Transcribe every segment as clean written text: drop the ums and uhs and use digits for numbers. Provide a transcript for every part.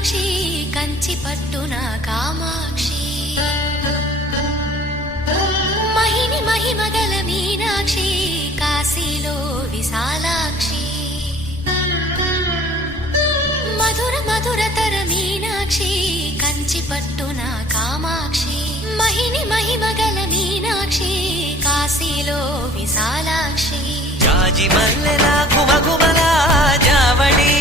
మీనాక్షి కంచి పట్టున కామాక్షి మహిని మహిమగల మీనాక్షి కాశీలో విశాలాక్షి మధుర మధురతర మీనాక్షి కంచి పట్టున కామాక్షి మహిని మహిమగల మీనాక్షి కాశీలో విశాలాక్షి జాజి మల్లెలా గుమగుమలా జావళి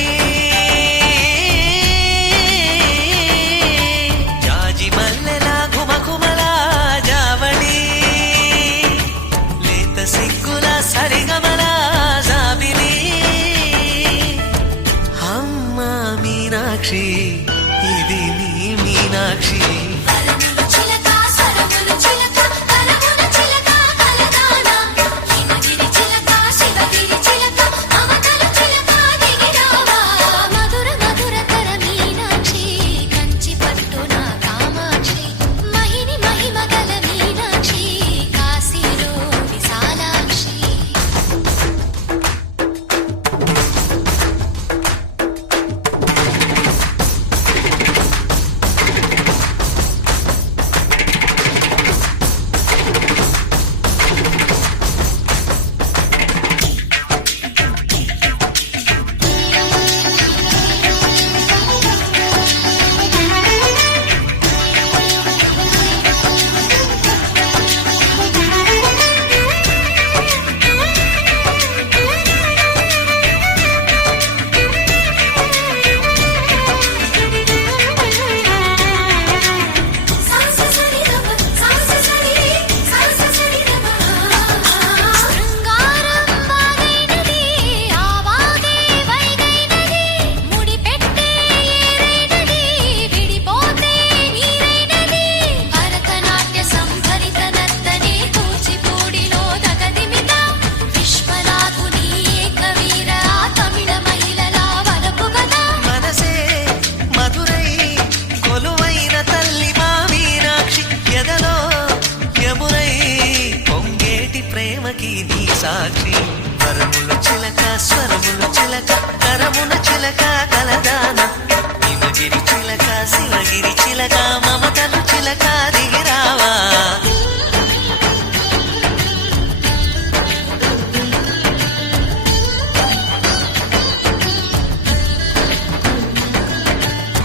జాజి మల్లెలా గుమగుమలా జావళి లేత సిగ్గుల సరిగమల జాబిలి అమ్మ మీనాక్షి ఇది నీ మీనాక్షి సాక్షి వరముల చిలక స్వరముల చిలక కరమున చిలక కలదాన హిమగిరి చిలక శివగిరి చిలక మమతలు చిలక దిగిరావా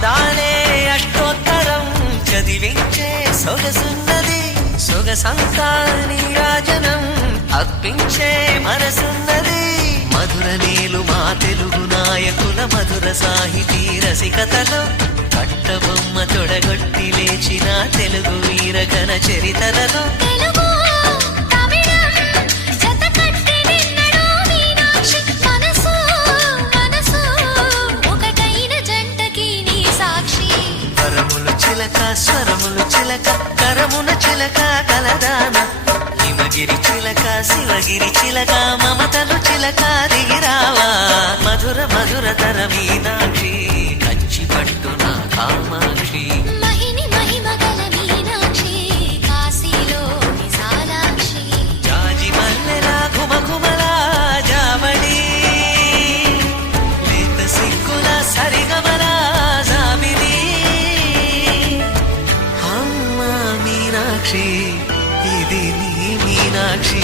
దానే అష్టోత్తరం చదివించే సొగసున్నది సొగసంతా నీరాజనం అర్పించే మనసున్నది మధుర నీలు మా తెలుగు నాయకుల మధుర సాహితీ రసికతలో కట్టబొమ్మ తొడగొట్టి లేచిన తెలుగు వీరగణ చరితలలో వరములు చిలక స్వరములు చిలక కరమున చిలక కలదాన హిమగిరి చిలక శివగిరి చిలక మమతలు చిలక దిగిరావా మధుర మధురతర మీనాక్షి కంచి పట్టున కామాక్షి మహిని మహిమగల మీనాక్షి కాశీలో విశాలాక్షి జాజి మల్లెలా గుమగుమలా జావళి లేత సిగ్గుల సరిగమల జాబిలి అమ్మ మీనాక్షి ఇది నీ మీనాక్షి